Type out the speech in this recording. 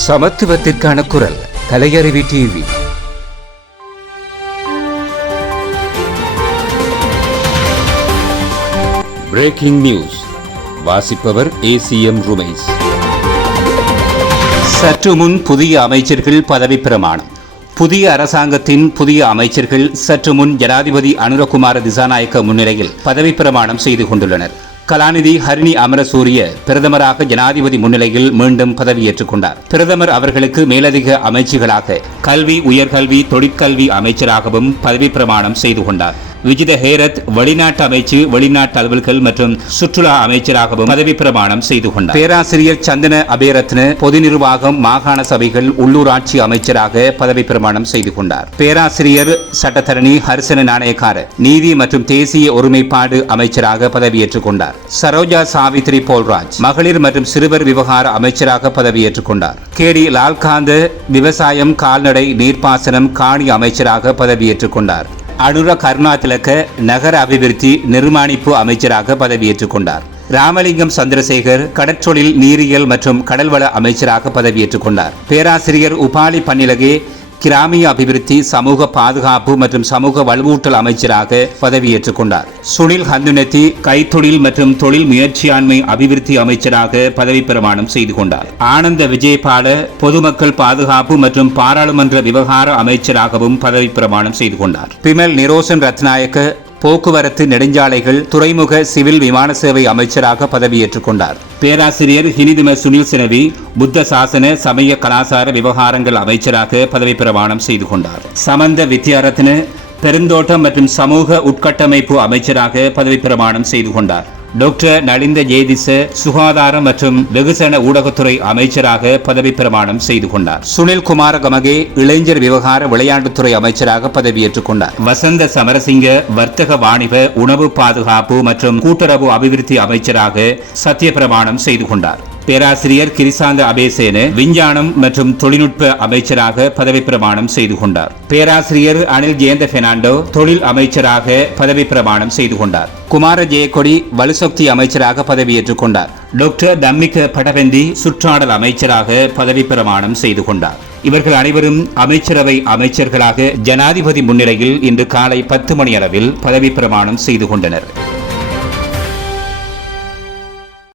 சமத்துவத்திற்கான குரல் கலையருவி TV. Breaking news வாசிப்பவர் ACM Rumesh. சற்று முன் புதிய அமைச்சர்கள் பதவி பிரமாணம். புதிய அரசாங்கத்தின் புதிய அமைச்சர்கள் சற்று முன் ஜனாதிபதி அனுரகுமார திசாநாயக்க முன்னிலையில் பதவி பிரமாணம் செய்து கொண்டுள்ளனர். கலாநிதி ஹரிணி அமரசூரிய பிரதமராக ஜனாதிபதி முன்னிலையில் மீண்டும் பதவியேற்றுக் கொண்டார். பிரதமர் அவர்களுக்கு மேலதிக அமைச்சுகளாக கல்வி, உயர்கல்வி, தொழிற்கல்வி அமைச்சராகவும் பதவி பிரமாணம் செய்து கொண்டார். விஜித ஹேரத் வெளிநாட்டு அமைச்சு, வெளிநாட்டு அலுவல்கள் மற்றும் சுற்றுலா அமைச்சராகவும் பதவி பிரமாணம் செய்து கொண்டார். பேராசிரியர் சந்தன அபேரத்ன பொது நிர்வாகம், மாகாண சபைகள், உள்ளூராட்சி அமைச்சராக பதவி பிரமாணம் செய்து கொண்டார். பேராசிரியர் சட்டத்தரணி ஹர்சன நாணயக்கார நீதி மற்றும் தேசிய ஒருமைப்பாடு அமைச்சராக பதவியேற்றுக் கொண்டார். சரோஜா சாவித்ரி போல்ராஜ் மகளிர் மற்றும் சிறுவர் விவகார அமைச்சராக பதவியேற்றுக் கொண்டார். கேடி லால்காந்த விவசாயம், கால்நடை, நீர்ப்பாசனம், காணி அமைச்சராக பதவியேற்றுக் கொண்டார். அனுர கருணாதிலக்க நகர அபிவிருத்தி நிர்மாணிப்பு அமைச்சராக பதவியேற்றுக் கொண்டார். ராமலிங்கம் சந்திரசேகர் கடற்றொழில், நீரியல் மற்றும் கடல்வள அமைச்சராக பதவியேற்றுக் கொண்டார். பேராசிரியர் உபாலி பன்னிலகே கிராமிய அபிவிருத்தி, சமூக பாதுகாப்பு மற்றும் சமூக வலுவூட்டல் அமைச்சராக பதவியேற்றுக் கொண்டார். சுனில் ஹந்துனத்தி கைத்தொழில் மற்றும் தொழில் முயற்சியாண்மை அபிவிருத்தி அமைச்சராக பதவி பிரமாணம் செய்து கொண்டார். ஆனந்த விஜயபால பொதுமக்கள் பாதுகாப்பு மற்றும் பாராளுமன்ற விவகார அமைச்சராகவும் பதவி பிரமாணம் செய்து கொண்டார். பிமல் நிரோசன் ரத்நாயக்க போக்குவரத்து, நெடுஞ்சாலைகள், துறைமுக, சிவில் விமான சேவை அமைச்சராக பதவியேற்றுக் கொண்டார். பேராசிரியர் ஹினிதிம சுனில் சினவி புத்த சாசன, சமய, கலாசார விவகாரங்கள் அமைச்சராக பதவி பிரமாணம் செய்து கொண்டார். சமந்த வித்யாரத்ன பெருந்தோட்டம் மற்றும் சமூக உட்கட்டமைப்பு அமைச்சராக பதவி பிரமாணம் செய்து கொண்டார். டாக்டர் நலிந்த ஜேதிச சுகாதாரம் மற்றும் வெகுசன ஊடகத்துறை அமைச்சராக பதவி பிரமாணம் செய்து கொண்டார். சுனில் குமார கமகே இளைஞர் விவகார, விளையாட்டுத்துறை அமைச்சராக பதவியேற்றுக் கொண்டார். வசந்த சமரசிங்க வர்த்தக, வாணிப, உணவு பாதுகாப்பு மற்றும் கூட்டுறவு அபிவிருத்தி அமைச்சராக சத்திய பிரமாணம் செய்து கொண்டார். பேராசிரியர் கிரிசாந்த அபேசேன விஞ்ஞானம் மற்றும் தொழில்நுட்ப அமைச்சராக பதவி பிரமாணம் செய்து கொண்டார். பேராசிரியர் அனில் ஜெயந்த பெர்னாண்டோ தொழில் அமைச்சராக பதவி பிரமாணம் செய்து கொண்டார். குமார ஜெயக்கொடி வலுசக்தி அமைச்சராக பதவியேற்றுக் கொண்டார். டாக்டர் தம்மிக படவெந்தி சுற்றாடல் அமைச்சராக பதவி பிரமாணம் செய்து கொண்டார். இவர்கள் அனைவரும் அமைச்சரவை அமைச்சர்களாக ஜனாதிபதி முன்னிலையில் இன்று காலை 10 மணி அளவில் பதவி பிரமாணம் செய்து கொண்டனர்.